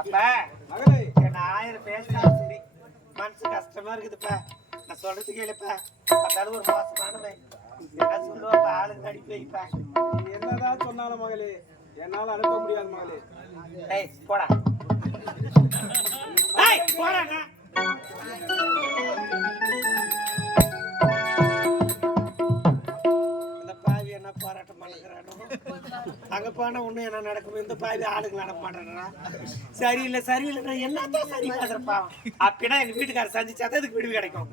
அப்ப மகளே என்ன 1000 பேசினாலும் சரி மனசு கஷ்டமா இருக்குதுப்பா. நான் சொல்றது கேளுப்பா. அந்தாலும் ஒரு மோசமானவன் என்ன சொல்லுவாப்ப ஆளுங்க அடிப்பு வைப்பா. என்னதான் சொன்னாலும் மகளே என்னால அனுப்ப முடியாது மகளே. ஏய் போடா போடா. இந்த பாவி என்ன போராட்டம் பண்ணுறானோ அங்க போனா ஒண்ணு என்ன நடக்கும். இந்த பாவி ஆளுங்க நடக்க மாட்டேன்னா சரியில்லை சரியில்லை என்னத்தான் சரி பேசுறப்பா. அப்படின்னா எங்க வீட்டுக்காரர் சந்திச்சாதான் இதுக்கு விடுவி கிடைக்கும்.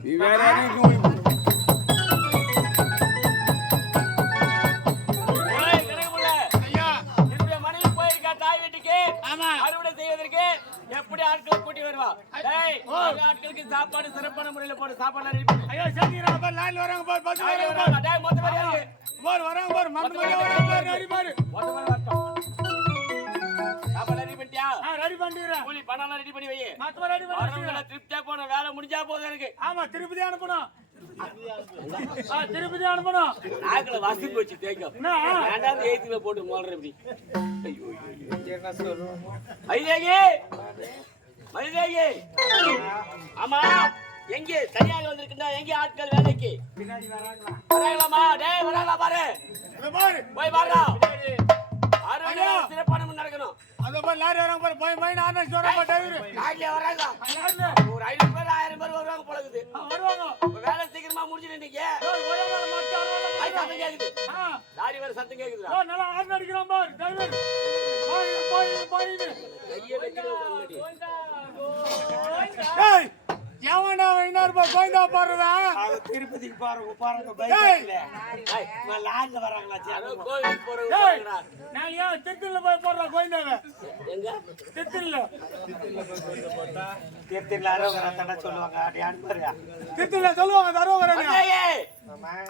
எப்படி ஆட்களை கூட்டி வருவா? ஆட்களுக்கு சாப்பாடு சிறப்பான முறையில போடு. சாப்பாடு ரெடி பண்ணு. ஐயோ சரி லைன்ல வராங்க பாரு. பஸ் வராங்க. டேய் மொத்த வராங்க. பாரு வராங்க பாரு. மொத்த வராங்க பாரு. ரெடி பாரு. மொத்த வரட்டும். சாப்பாடு ரெடி பண்ணிட்டியா? ரெடி பண்ணிறேன். கூலி பணம் ரெடி பண்ணி வை. மொத்த ரெடி பண்ணி. வரவங்கள திருப்தியா போணும். வேலை முடிஞ்சா போதும் எனக்கு. ஆமா திருப்பதி அனுப்பணும். திருப்பதி அனுப்பணும். நாக்குல வாசி போச்சு தேய்க்கும். வேண்டாம் ஏத்தில போட்டு மோல்ற இப்படி. ஐயோ என்ன சொல்றோம் ஐயேயே மரியாதையே. ஆமா எங்கே சரியாக வந்திருக்கா? எங்கே ஆட்கள் வேலைக்கு பின்னாடி வராங்களா? வராங்களாமா? டேய் வராங்களா பாரு. பாரு போய் பாருடா. ஆரோக்கிய சிறப்பான முன் நடக்கணும். அத போய் லாரி வராங்க பாரு. போய் போய் நான் சொல்ற டிரைவர் லாரில வராங்க. ஒரு 500 பேர் 1000 பேர் வருவாங்க போல இருக்குது. வருவாங்க. வேலை சீக்கிரமா முடிஞ்சிடு நீங்க. வருவாங்க மச்சான். சத்தம் கேக்குது. லாரி வர சத்தம் கேக்குதுடா. ஓ நல்லா ஆர்ன் அடிக்குறான் பாரு டிரைவர். போய் போய் போய் கைய வெட்டிடுவாங்க. டேய் எவனா 500 ரூபாய் கோயிந்தா போறதா? அவ திருப்பதிக்கு பாருங்க பைக்ல. நான் லாரில வராங்களா? ஜன கோயிலுக்கு போறவங்க. நான் ஏன் திருத்தில போய் போறா கோயிந்தாவே? எங்க திருத்தில போட்டா திருத்தில அரோகரா தட சொல்லுவாங்க. அடியான் பாருங்க. திருத்தில சொல்லுவாங்க அரோகரா.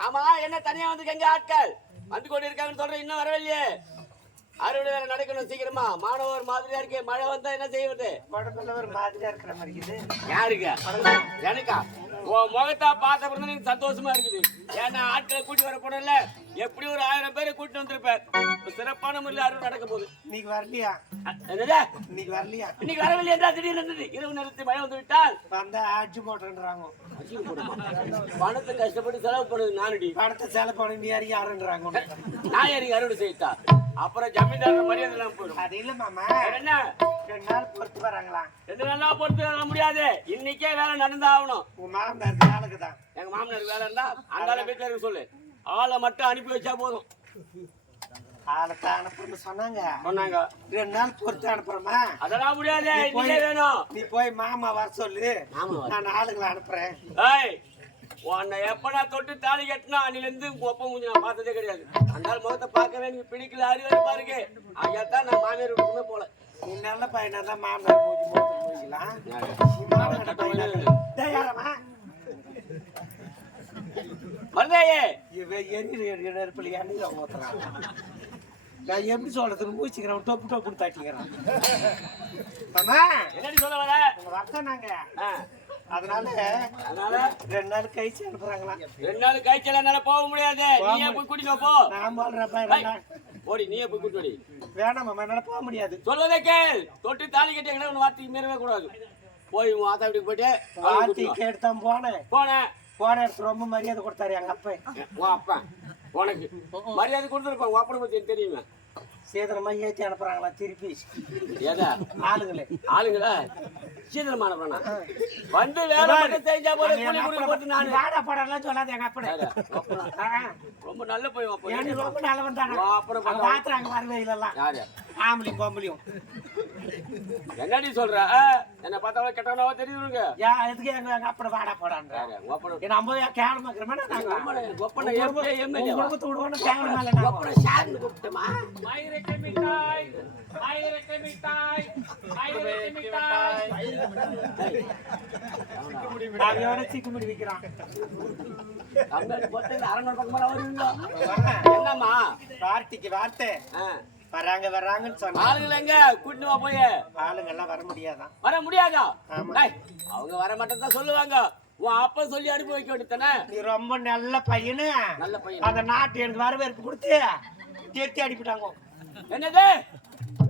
ஆமா என்ன தனியா வந்து எங்க ஆட்கள் வந்து கொண்டு இருக்காங்கன்னு சொல்றேன். இன்னும் வரவில்லையே. அறுவடை வேலை நடக்கணும் சீக்கிரமா. மாணவர் மாதிரியா இருக்கு. மழை வந்தா என்ன செய்வது? உடம்புல ஒரு மாதிரியா இருக்கிற மாதிரி இருக்குது. யாருக்கு? எனக்கா? உன் முகத்தா பார்த்த பிறகு எனக்கு சந்தோஷமா இருக்குது. ஏன்னா ஆட்களை கூட்டி வர போனல எப்படி ஒரு 1000 பேரை கூட்டி வந்திருப்பேன். சிறப்பான முறையில் அறுவடை நடக்க போகுது. இன்னைக்கு வரலையா? என்னடா இன்னைக்கு வரலையா? இன்னைக்கு வரவில்லை என்றா திடீர்னு இரவு நேரத்தில் மழை வந்து விட்டால் வந்தா ஆட்சி போட்டுன்றாங்க. பணத்தை கஷ்டப்பட்டு செலவு பண்ணுது. நானடி பணத்தை செலவு பண்ணி யாருன்றாங்க. நான் யாருக்கு அறுவடை செய்தா? அப்புறம் ஜமீன்தார் மரியாதை எல்லாம் போயிடும். அது இல்ல மாமா. என்ன 2 நாள் பொறுத்து வராங்களா? 2 நாளா பொறுத்து வர முடியாது. இன்னைக்கே வேலை நடந்தாகணும். உங்க மாமனாருக்கு வேலைக்கு தான். எங்க மாமனாருக்கு வேலை இருந்தா அந்த வீட்டுல இருக்க சொல்லு. ஆளை மட்டும் அனுப்பி வச்சா போதும். ஆளத்தை அனுப்புன்னு சொன்னாங்க. 2 நாள் பொறுத்து அனுப்புறமா? அதெல்லாம் முடியாது. இன்னைக்கே வேணும். நீ போய் மாமா வர சொல்லு. நான் ஆளுங்களை அனுப்புறேன். ஏய் உன்னை எப்படா தொட்டு தாலி கட்டினா அன்னில இருந்து ஒப்ப மூஞ்சி நான் பார்த்ததே கிடையாது. அந்த முகத்தை பார்க்கவே நீங்க பிடிக்கல. அறிவு பாருங்க. அதான் நான் மாமியார் வீட்டுக்குமே போல. நீ நல்ல பையனா தான் மாமனார் மூஞ்சிக்கலாம். மருதையே நெருப்பில் எண்ணெய் ஊத்துறான். நான் எப்படி சொல்றது? மூச்சுக்கிறேன் டொப்பு டொப்புன்னு தட்டிக்கிறேன். என்னடி சொல்ல வர? உங்க வர்த்தம் நாங்க அதனால 2 நாள் கழிச்சு அனுப்புறாங்களாம். 2 நாள் கழிச்சு என்னால போக முடியாது. நீயே போய் கூட்டிட்டு போ. நான் போடுறேன் ஓடி நீயே போய் கூட்டி வேணாம் மாமா என்னால போக முடியாது. சொல்வதே கேள். தொட்டு தாலி கட்டிங்கன்னா ஒன்று வார்த்தைக்கு மீறவே கூடாது. போய் உன் ஆத்தா வீட்டுக்கு போயிட்டு வார்த்தை கேட்டுதான் போனேன். போன இடத்துல ரொம்ப மரியாதை கொடுத்தாரு எங்க அப்பா. உன் அப்பா உனக்கு மரியாதை கொடுத்துருப்பான். உன் அப்பனை பத்தி தெரியுமா? சீதனமா ஏற்றி அனுப்புறாங்களா திருப்பி? ஏதா ஆளுங்களா சீதனமா அனுப்புறானா? வந்து வேலை மட்டும் செஞ்சா போல போட்டு நான் வாடா படம்லாம் சொல்லாது எங்க அப்பா. ரொம்ப நல்ல போய் ரொம்ப நல்லவன் தானே. அப்புறம் பாத்துறாங்க வரவே இல்லலாம். யாரு? ஆம்பளையும் பொம்பளையும். என்னடி சொல்ற? என்ன பார்த்தா கெட்டவனாவா தெரியுதுங்க. எதுக்கு எங்க அப்பட வாடா போடான்றாரு. நம்ம கேவலமா இருக்கிறோமே. நாங்க ஒப்பனை எம்எல்ஏ குடும்பத்தை விடுவோம் கேவலமா இல்ல. ஒப்பனை ஷார்னு கூப்பிட்டமா? சிக்குமுடி விக்கிறான். என்னம்மா வார்த்தைக்கு வார்த்தை வர்றாங்கன்னு சொன்னா ஆளுங்க எங்க கூட்டிட்டு வா. போய் ஆளுங்க எல்லாம் வர முடியாதான். வர முடியாதா? அவங்க வர மாட்டேன் தான் சொல்லுவாங்க. உன் அப்பா சொல்லி அனுப்பி வைக்க வேண்டியதானே. நீ ரொம்ப நல்ல பையனு. நல்ல பையன். அந்த நாட்டு எனக்கு வரவேற்பு கொடுத்து தேர்த்தி அனுப்பிட்டாங்க. என்னது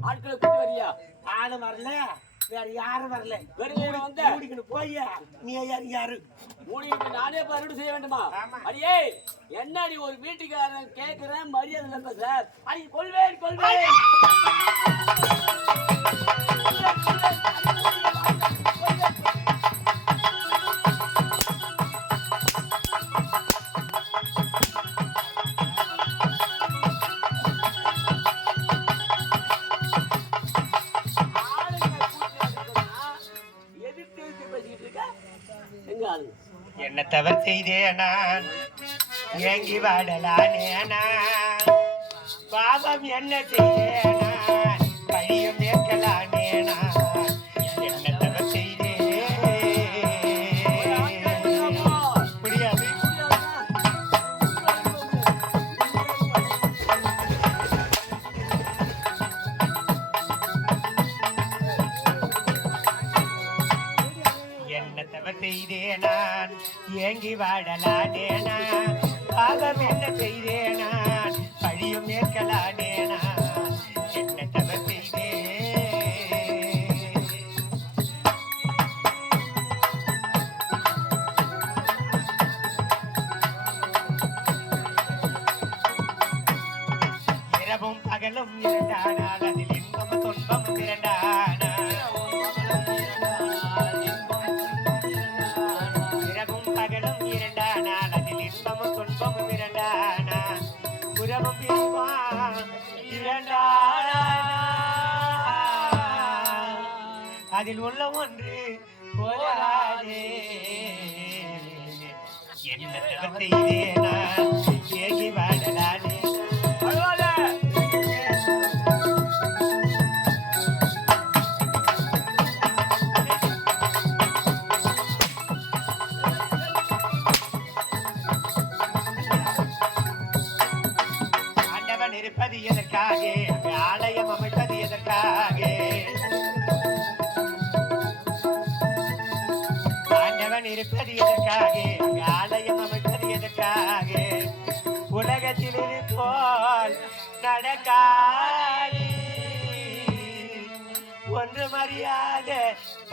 ஆட்களை கூட்டி வரியா? ஆளு வரல, வேற யாரும் வரல. வெறும் வந்து மூடிக்கணும் போய் நீ யாரு மூடிட்டு நானே பருடு செய்ய வேண்டுமா? அடியே என்னடி ஒரு வீட்டுக்காரன் கேட்கிறேன் மரியாதை இல்ல சார். அடி கொள்வேன் கொள்வேன். என்ன தவறு செய்தே நான் ஏங்கி வாடலானே நான் பாவம் என்ன செய்தே நான் பழியும் ஏற்கலானே நான் என்ன தவறு செய்தே முடியாது. என்ன தவறு செய்தே நான் ஏங்கி வாடலானே நான் பாவம் என்ன செய்தே நான் பழியும் ஏற்கலானே நான் என்ன தவறு செய்தே. இரவும் பகலும் இரண்டானால் அதில் இன்பம் துன்பம் இரண்டானா இரவும் பகலும் இரண்டானால் அதில் இன்பமும் துன்பமும் இரண்டானா உறவும் பிரிவான் இரண்டானா அதில் உள்ள ஒன்று போராதே. என்ன தவறு செய்தே நான் ஏகி வாடலானே இருப்பது எதற்காக ஆலயம் அமைப்பது எதற்காக ஆண்டவன் இருப்பது எதற்காக ஆலயம் அமைப்பது எதற்காக உலகத்தில் இது போல் நடக்காது ஒன்று மரியாத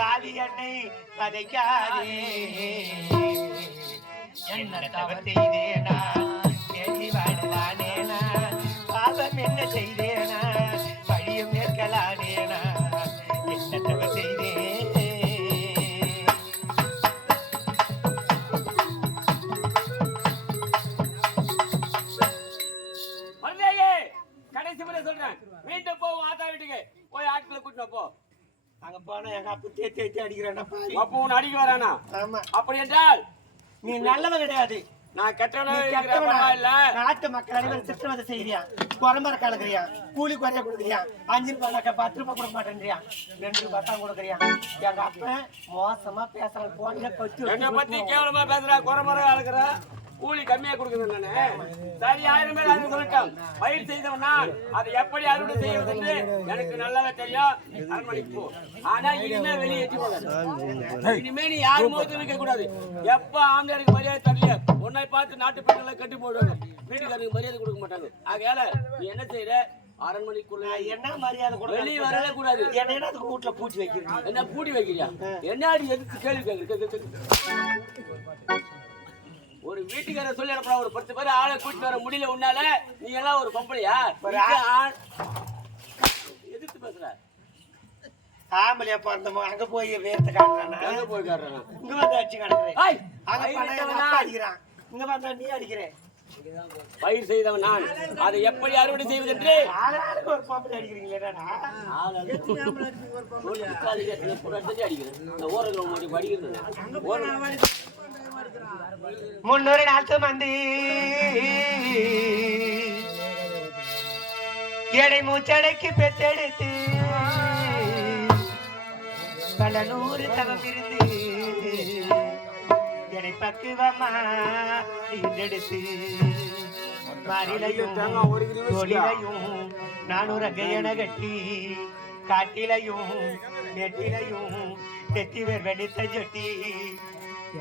பாதி என்னை பதைக்காதே. என்ன தவறு செய்தே நான் ஏற்றி வாடலானே நான் பாவம் என்ன செய்தேனா பழியும் மேற்கலானேனா என்ன தவறு செய்தே. கடைசி முறை சொல்றேன், மீண்டும் போவோம் ஆத்தா வீட்டுக்கு போய் ஆட்களை கூட்டின போ. அங்க போனா எங்க அப்பா தேத்தி அடிக்கிறேன் அப்போ உன்னை அடிக்க வரானா? ஆமா. அப்படி என்றால் நீ நல்லவன் கிடையாது, நான் கெட்டவனா இல்ல. நாட்டு மக்கள் அனைவரும் சித்திரவதை செய்யறியா, குரம்பர கலக்குறியா, கூலி குறைய கொடுக்குறியா, 5 ரூபாய் 10 ரூபாய் கொடுக்க மாட்டேன்றியா, 2 ரூபாய் தான் கொடுக்குறியா. எங்க அப்ப மோசமா பேசுறான் போன்ல கொச்சு என்னை பத்தி கேவலமா பேசுறா, குரம்பர கலக்குறா, கூலி கம்மியா கொடுக்குறேன் நானு. சரி 1000 பேர் அது சொல்லட்டும். பயிர் செய்தவனா அதை எப்படி அறுவடை செய்வது என்று எனக்கு நல்லாவே தெரியும். அரண்மனைக்கு போ. ஆனா இனிமே வெளியே எட்டி போகாது. இனிமே நீ யாரும் முகத்தில் வைக்க கூடாது. எப்ப ஆம்பளையாருக்கு மரியாதை தரலையோ உன்னை பார்த்து நாட்டு பெண்களை கட்டி போடுவாங்க, வீட்டுக்காரருக்கு மரியாதை கொடுக்க மாட்டாங்க. ஆகையால நீ என்ன செய்யற, அரண்மனைக்குள்ள என்ன மரியாதை கூட வெளியே வரவே கூடாது. என்ன வீட்டுல பூச்சி வைக்கிறீங்க, என்ன பூட்டி வைக்கிறியா, என்ன எதுக்கு கேள்வி கேட்குற. ஒரு வீட்டுக்கார சொல்லி அனுப்புறா, ஒரு 10 பேர் ஆளை கூட்டிட்டு வர முடியல உன்னால, நீ எல்லாம் ஒரு பொம்பளையா எதிர்த்து பேசுற. ஆம்பளையா பிறந்தமோ அங்க போய் வேர்த்து காட்டுறானா, எங்க போய் காட்டுறானா, இங்க வந்து அடிச்சு காட்டுறேன். அடிக்கிறான், இங்க வந்தா நீ அடிக்கிறேன். பயிர் செய்தவன் நான், அதை எப்படி அறுவடை செய்வது என்று ஒரு பொம்பளை அடிக்கிறீங்களா? அடிக்கிறேன். 300 நாள் சுமந்து எடை மூச்சடைக்கு பெற்றெடுத்து பல 100 தவம் இருந்து எடை பக்குவமா எடுத்து மாறிலையும் தொழிலையும் 400 கையண கட்டி காட்டிலையும் நெட்டிலையும் தெத்திவர் வெடித்த ஜொட்டி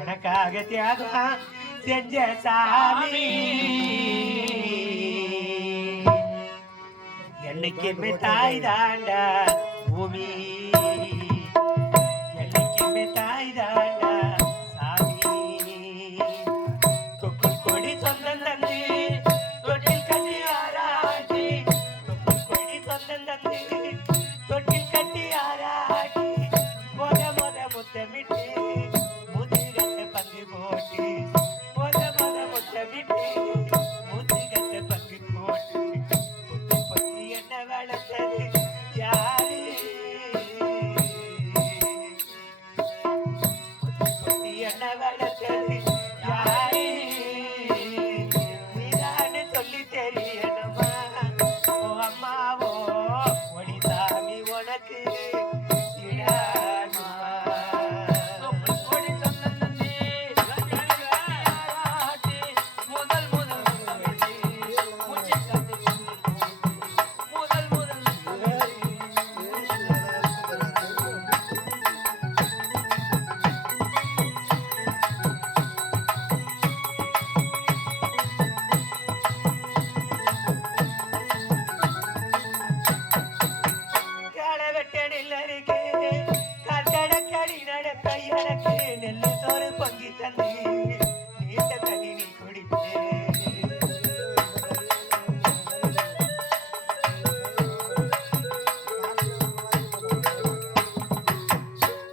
எனக்காக தியாகம் செஞ்ச சாமி என்னைக்குமே தாய் தாண்டா பூமி என்னைக்குமே தாய் தாண்டா சாமி தொப்புள் கொடி சொந்தம் தந்து தொட்டில் கட்டி ஆராட்டி தொப்புள் கொடி சொந்தம் தந்து தொட்டில் கட்டி ஆராட்டி மொத முத்தமிட்டு முதுகத்தை பங்கு போட்டு மொத முத்தமிட்டு முதுகத்தை பங்கு போட்டு பொத்தி பொத்தி என்ன வளர்த்தது யாரு பொத்தி பொத்தி என்ன வளர்த்தது யாரு நீதான்னு சொல்லி தெரியணுமா ஓ அம்மாவோ ஒளிசாமி உனக்கு இடாமா எனக்கு நெல்லு சோறு பொங்கி தந்து நீட்ட தண்ணி நீ குடிப்பேன்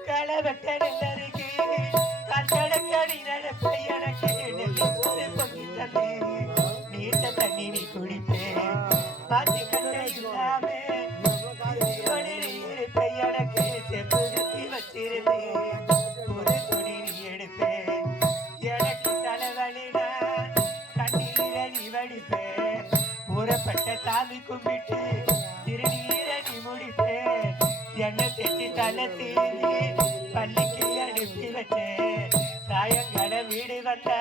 களை வெட்ட நெல்லருக்கு கட்டடக்கடி நடப்ப எனக்கு நெல்லு சோறு பொங்கி தந்து நீட்ட தண்ணி நீ குடிப்பேன் பாத்தி கட்ட இல்லாம இருப்ப எனக்கு செப்பு கட்டி வச்சிருந்தேன் ஒரு கொடி நீ எடுப்பேன் எனக்கு தலைவலிடா கண்ணீரடி வடிப்பேன் ஊறப்பட்ட சாமி கும்பிட்டு திருநீரடி முடிப்பேன் என்ன தெச்சி தலை தீரி பள்ளிக்கு அனுப்பி வச்சேன் சாயங்கால வீடு வந்தா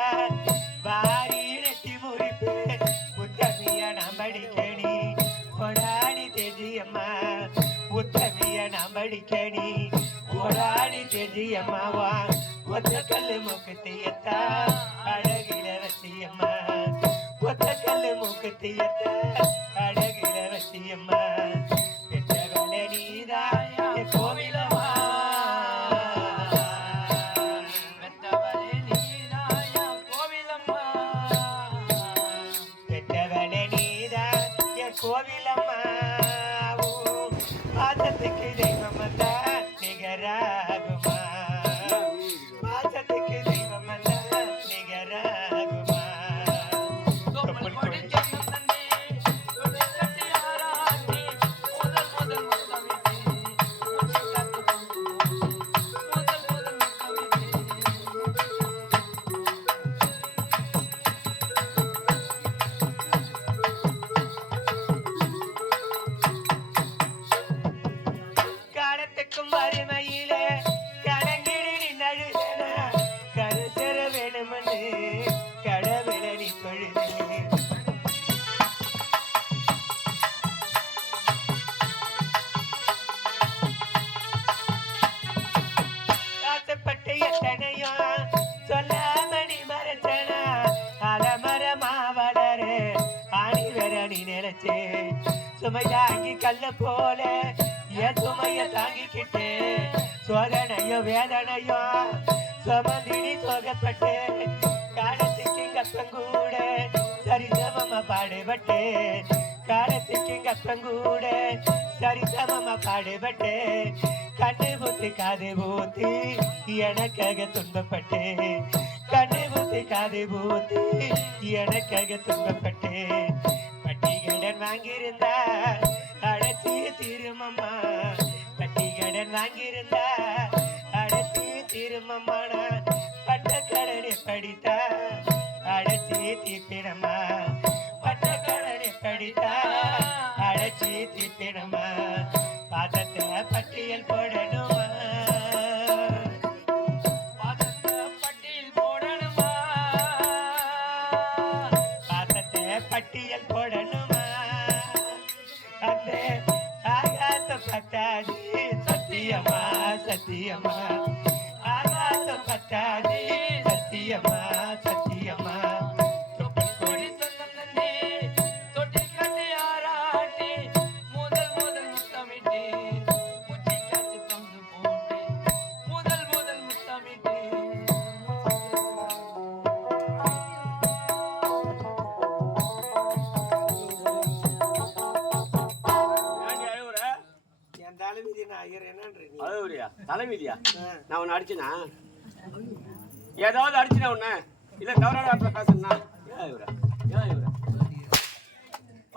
வாரி நெட்டி முறிப்பேன் உத்தமிய நம்படிக்கணி கொடாடி தெஜியம்மா உத்தமிய நம்படிக்கணி கொடாடி தெஜியம்மாவா ஒத்த கல்லு மூக்குத்தியத்தா அழகில வசியம்மா ஒத்த கல்லு மூக்குத்தியத்தா அழகில வசியம்மா பெற்றவள நீதாய கோவிலம்மா பெற்றவளே நீதாய கோவிலம்மா பெற்றவள நீதாய கோவிலம்மா பாசத்துக்கு தெய்வம் வந்தா நிகராகுமா பாசத்துக்கு தெய்வம் வந்தா நிகராகுமா தொப்புள் கொடி காலத்துக்கும் வறுமையில கலங்கிடி நழுதன கருத்தர வேணுமென்று கடவுளை நீ தொழுது ஆசைப்பட்டு எத்தனையோ சொல்லாமணி மறைச்சனா அலமரமா வளரு ஆணி வர நீ நினைச்சே சுமை தாங்கி கல்ல போல என் சுமைய தாங்கிக்கிட்டு சோதனையோ வேதனையோ சுமந்தினி சோகப்பட்டு காலத்துக்கு கப்பங்கூட சரிசமமா பாடுபட்டு காலத்துக்கு கப்பங்கூட சரிசமமா பாடுபட்டு கண்ணு ஊத்து காது ஊத்து எனக்காக துன்பப்பட்டு கண்ணு ஊத்து காது ஊத்து எனக்காக துன்பப்பட்டு பட்டிகடன் வாங்கியிருந்தா அழைச்சி திருமம்மா பட்டிகடன் வாங்கியிருந்தா அழைச்சி திருமம்மானா பட்ட கடனை படித்தா அழைச்சி தீப்பிடமா பட்ட கடனை படித்தா அழைச்சி தீப்பிடமா பாதத்தை பட்டியல் போடணுமா பாதத்தை பட்டியல் போடணுமா பாதத்தை பட்டியல் போடணுமா அந்த ஆகாச பட்டாதி சத்தியமா சத்தியமா ஆகாச பட்டாதி சத்தியமா சத்தியமா தொப்புள் கொடி சொந்தம் தந்தே தொட்டில் கட்டி ஆராட்டி முதல் முத்தமிட்டு என்னன்ற நீ அழுவுறியா தலைவிதியா நான் உன்னை அடிச்சனா ஏதாவது அடிச்சுனா உன்ன இல்ல தவறான வார்த்தை பேசுனா ஏன் இவரா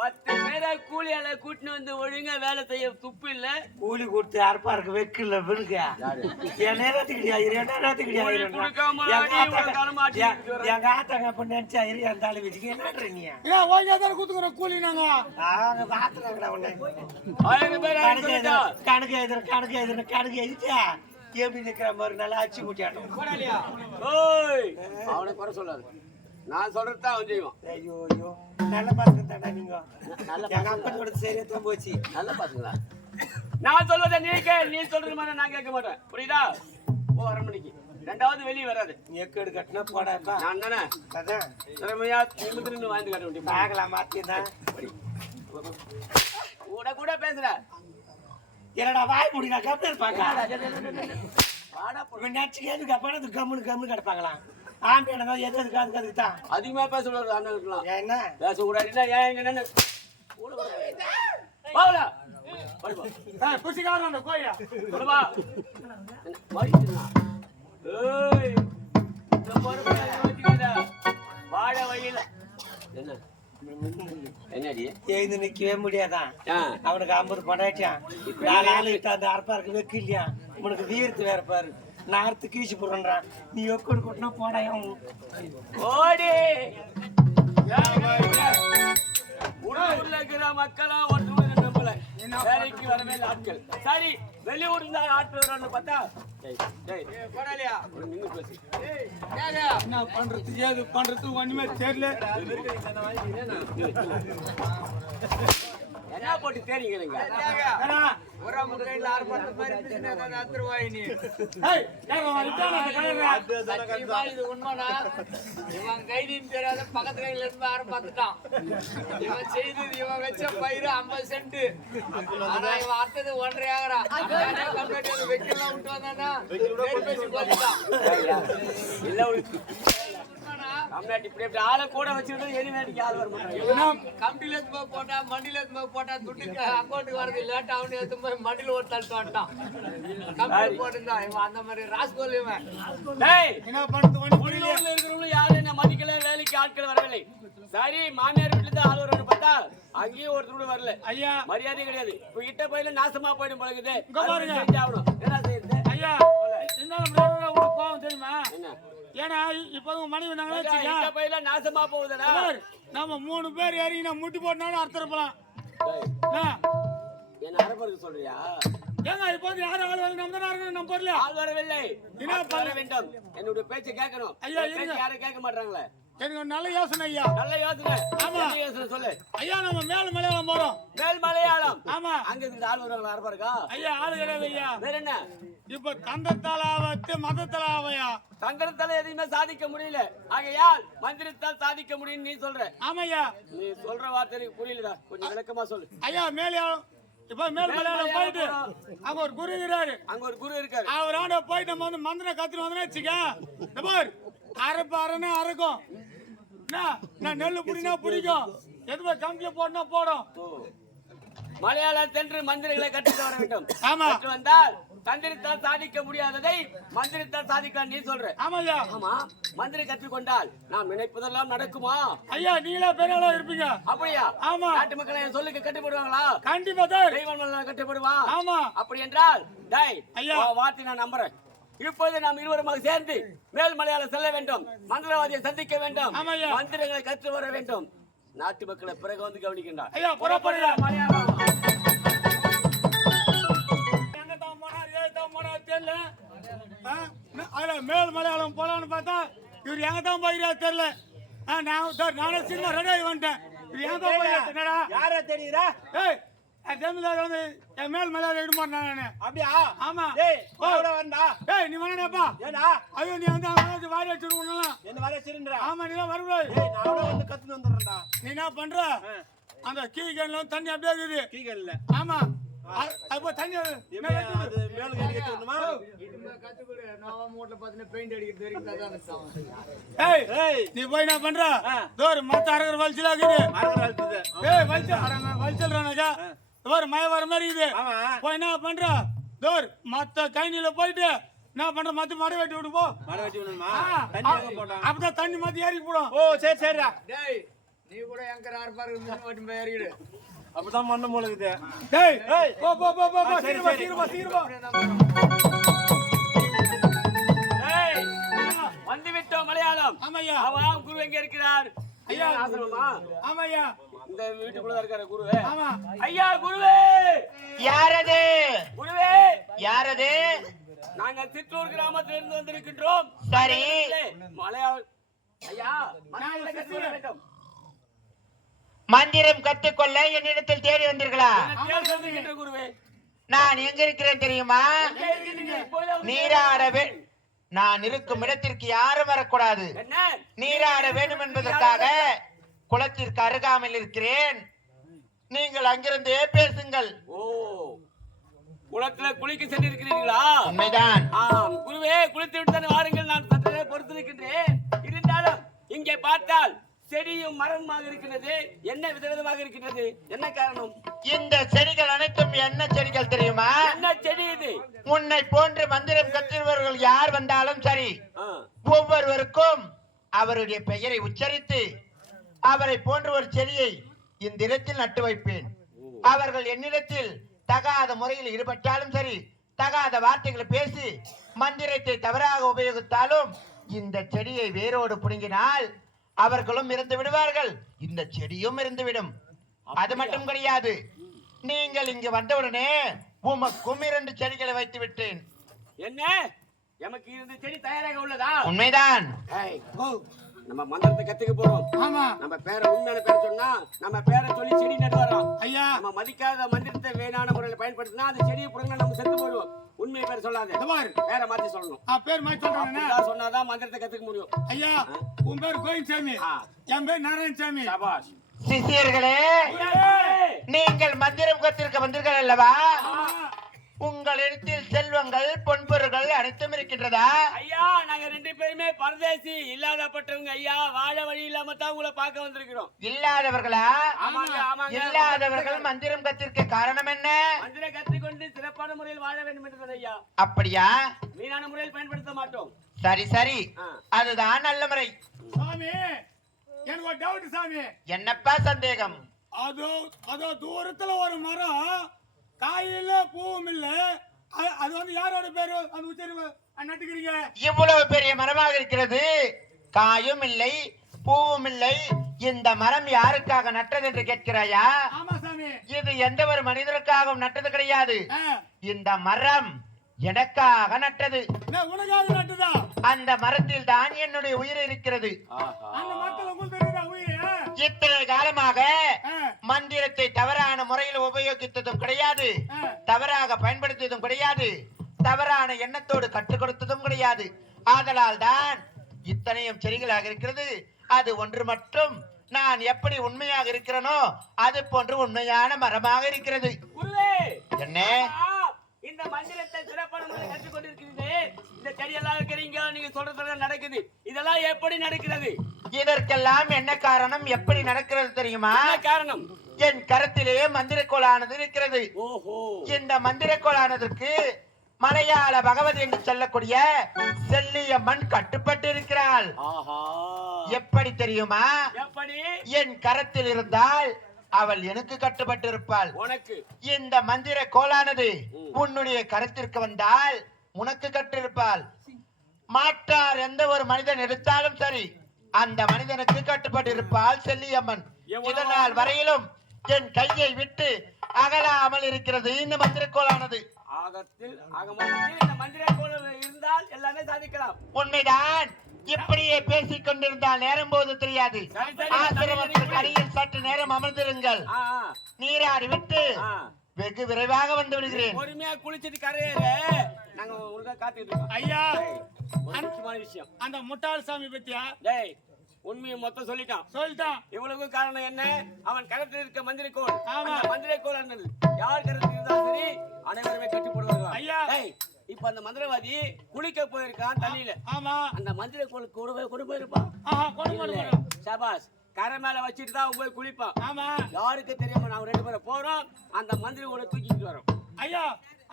10 பேரை கூலியால கூட்டின்னு வந்து ஒழுங்கா வேலை செய்ய துப்பு இல்ல கூலி கொடுத்து அறுப்பாருக்கு வெக்கில்ல விழுக என் நேரத்துக்கு எங்க ஆத்தாங்க அப்ப நினைச்சா அந்த ஆளு வச்சுக்க என்னன்ற நீ கூத்துக்கிற கூலி நாங்க பாத்துறாங்கடா உன்னை 1000 பேர் கணக்கு எழுதிட்டா எப்படி நிக்கிற மாதிரி நல்லா அச்சு முட்டியாட்டம் ஓய் அவனை குறை சொல்லாது நான் சொல்றதுதான் அவன் செய்வான் ஐயோ ஐயோ நல்ல பாத்துக்க தாண்டா நீங்க எங்க அப்பனோட சரியா போச்சு நல்லா பாத்துங்களா நான் சொல்வதை நீ நீ சொல்றது மாதிரி நான் கேட்க மாட்டேன் புரியுதா ஓ 1/2 மணிக்கு ரெண்டாவது வெளியே வராது எக்கேடு கட்டினா போடாப்பா நான் தானே அதான் திறமையா நிமிந்து வாங்கி காட்ட முடியும் பார்க்கலாம் மாத்திதான் கூட பேசுற என்னடா வாய் முடியா கம்மியா நினைச்சுக்கு அப்ப கம்முன்னு கிடப்பாங்களாம் ஆம்பியா எதுக்கு அதுக்கு தான் அதிகமா பேசக்கூடாது அண்ணன் இருக்கலாம் என்ன பேசக்கூடாது ஏன் என்ன போகல புசிக்காரன் கோயா கொடுவா ஏய் இந்த பொறுப்பை யோசிக்கல வாழ வழியில என்ன என்னடி எழுந்து நிக்கவே முடியாதான் அவனுக்கு 50 படாட்டியான் ஆளுகிட்ட அந்த அரப்பாருக்கு வெக்கில்லையா உனக்கு வீரத்து வேற பாரு நார்த்து கீச்சு போடுறான் நீ எக்கோடு கொட்டினா போடாயும் ஓடி ஊர்ல இருக்கிற மக்களும் ஒருத்தர் நம்பல வேலைக்கு வரவே ஆட்கள் சரி வெளியூர் இருந்தா ஆட்கள் வரணும்னு பார்த்தா என்ன பண்றது ஏது பண்றது ஒண்ணுமே தெரியல என்ன போட்டு தேடிக்கிறீங்க இது உண்மைனா இவன் கைதின்னு தெரியாத பக்கத்து கையில இருந்து ஆரம்பிச்சுட்டான் இவன் செய்தது இவன் வச்ச பயிர் 50 சென்ட் ஆனா இவன் அர்த்தது 1.5 ஆகிறான் வைக்கலாம் விட்டு வந்தானா பேசி போச்சுட்டான் இப்படி ஆளை கூட வச்சுக்கிட்டு எரி வேண்டிக்கு ஆள் வர மாட்டாங்க கம்பில எடுத்து போட்டா மண்டியில எடுத்து போட்டா துட்டு அக்கௌண்ட்டுக்கு வரது லேட் ஆகுன்னு எடுத்து போய் மண்டியில ஒரு தள்ளிட்டு வந்துட்டான் கம்பி போட்டுருந்தான் இவன் அந்த மாதிரி ராஸ்கோல் இவன் என்ன பண்றது உள்ளூர்ல இருக்கிறவங்களும் யாரும் என்ன மதிக்கல வேலைக்கு ஆட்கள் வரவில்லை சரி மாமியார் வீட்டுல தான் ஆள் வரணும் பார்த்தா அங்கேயும் ஒருத்தர் வரல ஐயா மரியாதை கிடையாது இப்ப இட்ட பயில நாசமா போயிடும் பழகுது என்ன செய்யுது ஐயா என்ன கோவம் தெரியுமா என்ன ஏன்னா இப்ப மனைவி வந்தாங்கன்னா இட்ட பயில நாசமா போகுதுடா நம்ம 3 பேர் ஏறினா முட்டி போட்டோம்னு அர்த்தம் இருக்கலாம் என்ன அரபருக்கு சொல்றியா ஏங்க இப்ப வந்து யாரும் ஆள் வந்து நம்ம தான் நம்ம போறல ஆள் வரவில்லை என்ன பண்ண வேண்டும் என்னோட பேச்சை கேட்கணும் ஐயா யாரும் கேட்க மாட்டாங்களே எனக்கு ஒரு நல்ல யோசனை ஐயா நல்ல யோசனை ஆமா யோசனை சொல்லு ஐயா நம்ம மேல் மலையாளம் போறோம் மேல் மலையாளம் ஆமா அங்க இருந்து ஆள் வருவாங்க அரபருக்கா ஐயா ஆளு கிடையாது ஐயா வேற என்ன இப்ப தந்தத்தால ஆவத்து மதத்தால ஆவையா தந்திரத்தால எதையுமே சாதிக்க முடியல ஆகையால் மந்திரத்தால் சாதிக்க முடியும் நீ சொல்ற ஆமாய்யா நீ சொல்ற வார்த்தை எனக்கு புரியலடா கொஞ்சம் விளக்கமா சொல்லு ஐயா மேலையாளம் இப்ப மேல் மலையாளம் போயிட்டு அங்க ஒரு குரு இருக்கிறாரு அங்க ஒரு குரு இருக்காரு அவராண்ட போயிட்டு நம்ம வந்து மந்திரம் கத்துட்டு வந்தோம்னு வச்சுக்க பாரு அரைப்பு அரைன்னு அரைக்கும் நான் நெல்லு புடினா பிடிக்கும் எதுவே கம்பிய போடனா போடும் மலையாள சென்று மந்திரங்களை கற்றுட்டு வர வேண்டும் ஆமா வந்தால் தந்திரத்தால் சாதிக்க முடியாததை மந்திரத்தால் சாதிக்க நீ சொல்ற ஆமாய்யா ஆமா மந்திரம் கற்றுக்கொண்டால் நாம் நினைப்பதெல்லாம் நடக்குமா ஐயா நீங்களா பெரிய இருப்பீங்க அப்படியா ஆமா நாட்டு மக்களை சொல்லுக்கு கட்டுப்படுவாங்களா கண்டிப்பா தான் தெய்வம் கட்டுப்படுவான் ஆமா அப்படி என்றால் டேய் ஐயா வார்த்தை நான் நம்புறேன் இப்போது நாம் இருவருமாக சேர்ந்து மேல் மலையாளம் செல்ல வேண்டும் மந்திரவாதியை சந்திக்க வேண்டும் மந்திரங்களை கற்று வர வேண்டும் நாட்டு மக்களை பிறகு வந்து கவனிக்கின்றார் ஐயா புறப்படுங்க மலையாளம் தெரியல அதுல மேல் மலையாளம் போலான்னு பார்த்தா இவர் எங்க தான் போயிருக்கா தெரியல நானே சினிமா ரெடி ஆகி வந்துட்டேன் இவர் எங்க தான் போயிருக்கா யாரா தெரியுதா ஏய் தமிழ்நாடு வந்து என் மேல் மலையாளம் இடுமா நானு அப்படியா ஆமா வந்தா ஏய் நீ வேணாப்பா ஏடா ஐயோ நீ வந்து அவங்க வாரி வச்சிருக்கணும் என்ன வாரி வச்சிருந்தா ஆமா நீ வரக்கூடாது நான் வந்து கத்துட்டு வந்துடுறேன்டா நீ என்ன பண்ற அந்த கீகன்ல தண்ணி அப்படியே இருக்குது கீகன்ல ஆமா அப்ப தண்ணி அது மேல கட்டி வரணுமா கத்துக்குடு நான் மூட்ல பாத்தீங்கன்னா பெயிண்ட் அடிக்கிறது வரைக்கும் ஏய் ஏய் நீ போய் என்ன பண்ற தோர் மத்த அரகர் வல்ச்சலா இருக்குது அரகர் வல்ச்சது ஏய் வல்ச்சல்றானங்க தோர் மய வர மாதிரி இருக்குது ஆமா போய் என்ன பண்ற தோர் மத்த கைனில போயிட்டு நான் பண்ற மத்த மடை வெட்டி விட்டு போ. மடை வெட்டி விடணுமா? ஆ, தண்ணி எங்க போட்டோம்? அப்பதான் தண்ணி மாத்தி ஏறி போடும். ஓ சரி சரிடா. டேய் நீ கூட எங்க ஆர்ப்பாரு மீன் ஓட்டி போய் ஏறிடு. அப்பதான் மண்ணு மூலகுது. டேய் ஏய். போ போ போ போ சரி, சீக்கிரமா சரி. சீக்கிரமா சீக்கிரமா. ஏய் வந்து விட்டோம் மலையாளம். ஆமையா அவன் குரு எங்க இருக்கிறார்? ஐயா ஆசிரமமா? ஆமையா இந்த வீட்டுக்குள்ள இருக்காரு குரு. ஆமா. ஐயா குருவே. யாரது குருவே யாரது? நாங்க சிற்றூர் கிராமத்திலிருந்து வந்திருக்கின்றோம். சரி மலையாளம் ஐயா மலையாளம் கற்றுக்கொள்ள வேண்டும். மந்திரம் கத்துக்கொள்ள என்னிடத்தில் தேடி வந்தீர்களா? என்ன தேடி வந்திருக்கின்ற குருவே? நான் எங்க இருக்கிறேன் தெரியுமா? எங்க இருக்கீங்க? இப்போதே வந்து நீராட நான் இருக்கும் இடத்திற்கு யாரும் வரக்கூடாது. என்ன? நீராட வேண்டும் என்பதற்காக குளத்திற்கு அருகாமையில் இருக்கிறேன். நீங்கள் அங்கிருந்தே பேசுங்கள். ஓ குளத்துல குளிக்க சென்றிருக்கிறீர்களா? உண்மைதான். ஆம் குருவே, குளித்து விட்டு வாருங்கள். நான் சற்றே பொறுத்திருக்கின்றேன். இருந்தாலும் இங்கே பார்த்தால் செடியும் மரமாக இருக்கிறது. என்ன விதவிதமாக இருக்கிறது? என்ன காரணம்? இந்த செடிகள் அனைத்தும் என்ன செடிகள் தெரியுமா? என்ன செடி இது? உன்னை போன்று மந்திரம் கற்றுவர்கள் யார் வந்தாலும் சரி, ஆ, ஒவ்வொருவருக்கும் அவருடைய பெயரை உச்சரித்து அவரை போன்ற ஒரு செடியை இந்த இடத்தில் நட்டு வைப்பேன். அவர்கள் என்னிடத்தில் தகாத முறையில் ஈடுபட்டாலும் சரி, தகாத வார்த்தைகளை பேசி மந்திரத்தை தவறாக உபயோகித்தாலும் இந்த செடியை வேரோடு புடுங்கினால் அவர்களும் இறந்து விடுவார்கள், இந்த செடியும் இறந்துவிடும். அது மட்டும் கிடையாது, நீங்கள் இங்கு வந்தவுடனே உமக்கும் 2 செடிகளை வைத்து விட்டேன். என்ன எமக்கு இந்த செடி தயாராக உள்ளதா? உண்மைதான். ஏய், ஓ நம்ம மந்திரத்தை கத்துக்க போறோம். ஆமா நம்ம பேரை உண்மையான பேரை சொன்னா நம்ம பேரை சொல்லி செடி நட்டு வரோம். ஐயா. நம்ம மதிக்காத மந்திரத்தை வேணான முறையில் பயன்படுத்தினா அந்த செடியை புடுங்க நம்ம செத்து போடுவோம். உண்மையை பேர் சொல்லாத, இந்த பாரு. பேரை மாத்தி சொல்லணும். பேர் மாதிரி சொல்றேன். அப்படிதான் சொன்னாதான் மந்திரத்தை கத்துக்க முடியும். ஐயா உன் பேர் கோயின்சாமி, ஆ. என் பேர் நாராயணசாமி. சபாஷ். சிஷியர்களே, நீங்கள் மந்திரம் கத்திருக்க வந்தீர்கள் அல்லவா? உங்களிடத்தில் செல்வங்கள் பொன்பொருள்கள் அனைத்தும் இருக்கின்றதா? ஐயா நாங்க 2 பேருமே பரதேசி இல்லாதப்பட்டவங்க ஐயா. வாழ வழி இல்லாம தான் உங்களை பார்க்க வந்திருக்கிறோம். இல்லாதவர்களா? ஆமாங்க ஆமாங்க. இல்லாதவர்கள் மந்திரம் கத்திருக்க காரணம் என்ன? மந்திரம் கற்றுக்கொண்டு சிறப்பான முறையில் வாழ வேண்டும் என்றது ஐயா. அப்படியா? வீணான முறையில் பயன்படுத்த மாட்டோம். சரி சரி, ஆ. அதுதான் நல்ல முறை. சாமி எனக்கு ஒரு டவுட் சாமி. என்னப்பா சந்தேகம்? அதோ தூரத்துல ஒரு மரம், காயில பூவும் இல்ல, அது வந்து யாரோட பேரு அந்த உச்சரி நட்டுக்கிறீங்க? இவ்வளவு பெரிய மரமாக இருக்கிறது, காயும் இல்லை பூவும் இல்லை, இந்த மரம் யாருக்காக நட்டது என்று கேட்கிறாயா? ஆமா சாமி. இது எந்த ஒரு மனிதனுக்காகவும் நட்டது கிடையாது. ஆ, இந்த மரம் எனக்காக நட்டது. உனக்காக நட்டுதா? அந்த மரத்தில் தான் என்னுடைய உயிர் இருக்கிறது. அந்த மக்கள் உங்களுக்கு தெரியுதா உயிர்? இத்தனை காலமாக ஆ, மந்திரத்தை தவறான முறையில் உபயோகித்ததும் கிடையாது, ஆ. தவறாக பயன்படுத்தியதும் கிடையாது, தவறான எண்ணத்தோடு கற்றுக் கொடுத்ததும் கிடையாது. ஆதலால் தான் இத்தனையும் செடிகளாக இருக்கிறது. அது ஒன்று மட்டும் நான் எப்படி உண்மையாக இருக்கிறேனோ அது போன்று உண்மையான மரமாக இருக்கிறது. குருவே, என்ன? இந்த மந்திரத்தை சிறப்பான முறையில் கற்றுக்கொண்டிருக்கிறீர்கள். இந்த செடியெல்லாம் இருக்கிறீங்க, நீங்க சொல்றதெல்லாம் நடக்குது. இதெல்லாம் எப்படி நடக்கிறது? இதற்கெல்லாம் என்ன காரணம், எப்படி நடக்கிறது தெரியுமா? என்ன காரணம்? என் கரத்திலேயே மந்திரக்கோளானது இருக்கிறது. ஓஹோ. இந்த மந்திரக்கோளானதற்கு மலையாள பகவதி என்று சொல்லக்கூடிய செல்லியம்மன் கட்டுப்பட்டு இருக்கிறாள். ஆஹா. எப்படி தெரியுமா? எப்படி? என் கரத்தில் இருந்தால் அவள் எனக்கு கட்டுப்பட்டு இருப்பாள். உனக்கு இந்த மந்திர கோளானது உன்னுடைய கருத்திற்கு வந்தால் உனக்கு கட்டிருப்பாள். மாற்றார் எந்த ஒரு மனிதன் எடுத்தாலும் சரி, அந்த மனிதனுக்கு கட்டுப்பட்டு இருப்பாள் செல்லியம்மன். இதனால் வரையிலும் என் கையை விட்டு அகலாமல் இருக்கிறது இந்த மந்திர கோளானது. ஆகத்தில் ஆகமத்தில் இந்த மந்திர கோள் இருந்தால் எல்லாமே சாதிக்கலாம். உண்மைதான். இப்படியே பேசிக் கொண்டிருந்தால் நேரம் போது தெரியாது. சரி, சரி. ஆசிரமத்திற்கு அருகில் சற்று நேரம் அமர்ந்திருங்கள். நீராடி விட்டு வெகு விரைவாக வந்து விடுகிறேன். பொறுமையா குளிச்சிட்டு கரையேற நாங்க உனக்காக காத்துட்டு இருக்கோம். ஐயா முக்கியமான விஷயம், அந்த முட்டாள் சாமி பத்தியா? டேய் உண்மையை மொத்தம் சொல்லிட்டான். இவ்வளவு காரணம் என்ன? அவன் கரத்தில் இருக்க மந்திரக்கோள். ஆமா. அந்த மந்திரக்கோள் அண்ணது யார் கரத்தில் இருந்தாலும் சரி அனைவருமே கட்டி போடுவார்கள். ஐயா. டேய் இப்ப அந்த மந்திரவாதி குளிக்க போயிருக்கான் தண்ணியில. ஆமா. அந்த மந்திரக்கோள் கொண்டு போயிருப்பான். கொண்டு சபாஸ். கரை மேல வச்சுட்டு தான் போய் குளிப்பான். ஆமா. யாருக்கு தெரியாம நாங்க 2 பேரும் போறோம், அந்த மந்திரக்கோளை தூக்கிட்டு வரோம். ஐயா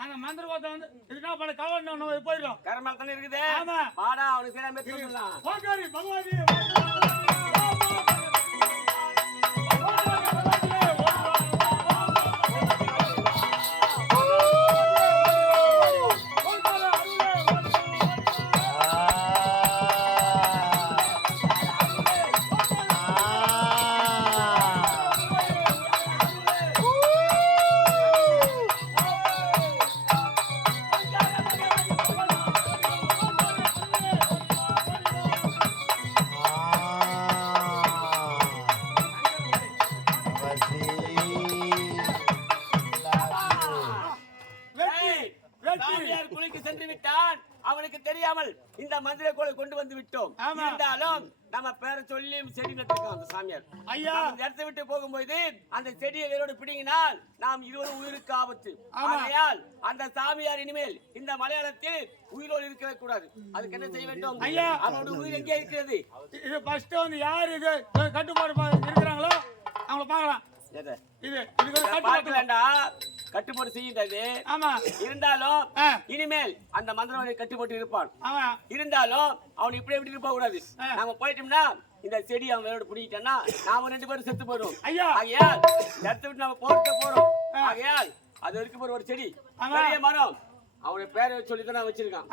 அந்த மந்திர கோத்தை வந்து இதுனா பண்ண கவர்ன நம்ம போயிடும். கரமேல தானே இருக்குது. ஆமா. வாடா அவனுக்கு தெரியாம சொல்லலாம். போகாரி பகவானி சாமியார் குளிக்கு சென்று விட்டான். அவனுக்கு தெரியாமல் இந்த மந்திர கோலை கொண்டு வந்து விட்டோம். இருந்தாலும் நம்ம பேரை சொல்லி செடி நட்டிருக்கோம் அந்த சாமியார். ஐயா அந்த இடத்தை விட்டு போகும்போது அந்த செடியை வேரோடு பிடிங்கினால் நாம் இருவரும் உயிருக்கு ஆபத்து. ஆகையால் அந்த சாமியார் இனிமேல் இந்த மலையாளத்தில் உயிரோடு இருக்கவே கூடாது. அதுக்கு என்ன செய்ய வேண்டும்? ஐயா அவனோட உயிர் எங்கே இருக்கிறது? இது ஃபர்ஸ்ட் வந்து யார் இது கட்டுப்பாடு இருக்கிறாங்களோ அவங்கள பார்க்கலாம். இது பார்க்கலண்டா கட்டுப்பாடு செய்கின்றது. ஆமா. இருந்தாலும் இனிமேல் அந்த மந்திரவாதி கட்டுப்பட்டு இருப்பான். ஆமா. இருந்தாலும் அவன் இப்படி எப்படி இருக்க கூடாது. நாம போயிட்டோம்னா இந்த செடி அவன் வேரோட பிடிக்கிட்டோம்னா நாம 2 பேரும் செத்து போயிடும். ஆகையால் இடத்தை விட்டு நம்ம போறோம். ஆகையால் அது வரைக்கும் ஒரு செடி பெரிய மரம் அவனுடைய பேரை சொல்லித்தான் நான் வச்சிருக்கான்.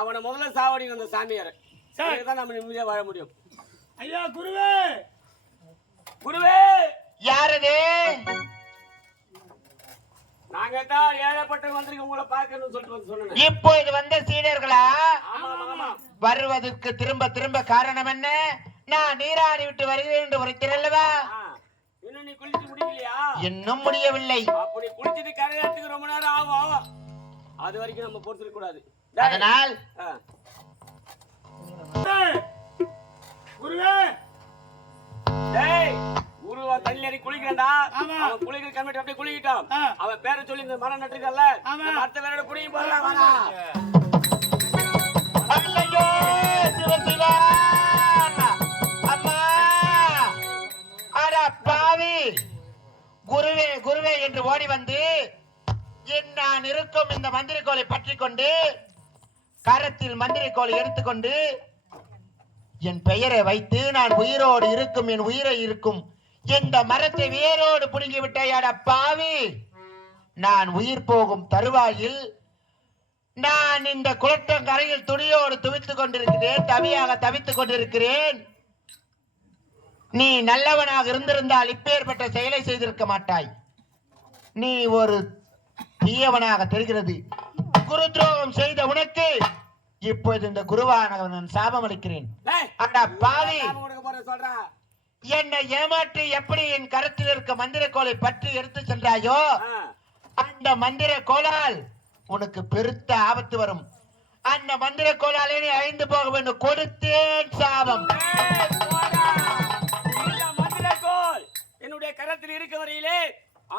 அவனை முதல்ல சாவடிங்க அந்த சாமியார. தான் நம்ம நிம்மதியா வாழ முடியும். ஐயா குருவே குருவே யாரது? நாங்க தான் ஏழப்பட்ட வந்திருக்க உங்களை பார்க்கணும்னு சொல்லிட்டு சொன்னேன். இப்போது வந்த சீடர்களா? ஆமா. வருவதற்கு திரும்ப திரும்ப காரணம் என்ன? நான் நீராடி விட்டு வருகிறேன் என்று உரைக்கிறல்லவா? இன்னும் நீ குளிச்சு முடியலையா? இன்னும் முடியவில்லை. அப்படி குளிச்சிட்டு கரையாட்டுக்கு ரொம்ப நேரம் ஆகும். அது வரைக்கும் நம்ம பொறுத்துக்க கூடாது. அதனால் குருவே டேய் குருவா தண்ணி குளிக்கிறா. அவன் குளிக்கிற கமிட்டி அப்படியே குளிக்கிட்டான். அவன் பேரை சொல்லி இந்த மரம் நட்டுருக்கல அடுத்த வேற குடியும் போடலாம். வாடா ஐயோ சிவசிவா அம்மா அட பாவி குருவே குருவே என்று ஓடி வந்து நான் இருக்கும் இந்த மந்திர கோலை பற்றி கொண்டு கரத்தில் மந்திர கோலை எடுத்துக்கொண்டு என் பெயரை வைத்து நான் உயிரோடு இருக்கும் என் உயிரை இருக்கும் இந்த மரத்தை வேரோடு புடுங்கி விட்டாயாட பாவி. நான் உயிர் போகும் தருவாயில் நான் இந்த குளத்தங்கரையில் துணியோடு துவித்துக் கொண்டிருக்கிறேன், தவித்துக் கொண்டிருக்கிறேன். நீ நல்லவனாக இருந்திருந்தால் இப்பேற்பட்ட செயலை செய்திருக்க மாட்டாய். நீ ஒரு தீயவனாக தெரிகிறது. குரு துரோகம் செய்த உனக்கு இப்போது இந்த குருவானவன் நான் சாபம் அளிக்கிறேன். அடா பாவி, என்னை ஏமாற்றி எப்படி என் கரத்தில் இருக்க மந்திர கோலை பற்றி எடுத்து சென்றாயோ அந்த மந்திர கோலால் உனக்கு பெருத்த ஆபத்து வரும். அந்த மந்திர கோலாலே நீ அழிந்து போக வேண்டும். கொடுத்தேன் சாபம். மந்திர கோல் என்னுடைய கரத்தில் இருக்க வரையிலே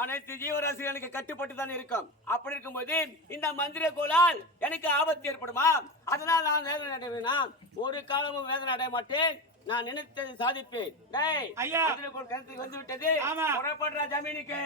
அனைத்து ஜீவராசிகளுக்கு கட்டுப்பட்டு தான் இருக்கும். அப்படி இருக்கும்போது இந்த மந்திர கோலால் எனக்கு ஆபத்து ஏற்படுமா? அதனால் நான் வேதனை அடைவேனா? ஒரு காலமும் வேதனை அடைய மாட்டேன். நான் நினைத்ததை சாதிப்பேன். மந்திர கோல் கருத்துக்கு வந்து விட்டது. புறப்படுற ஜமீனுக்கு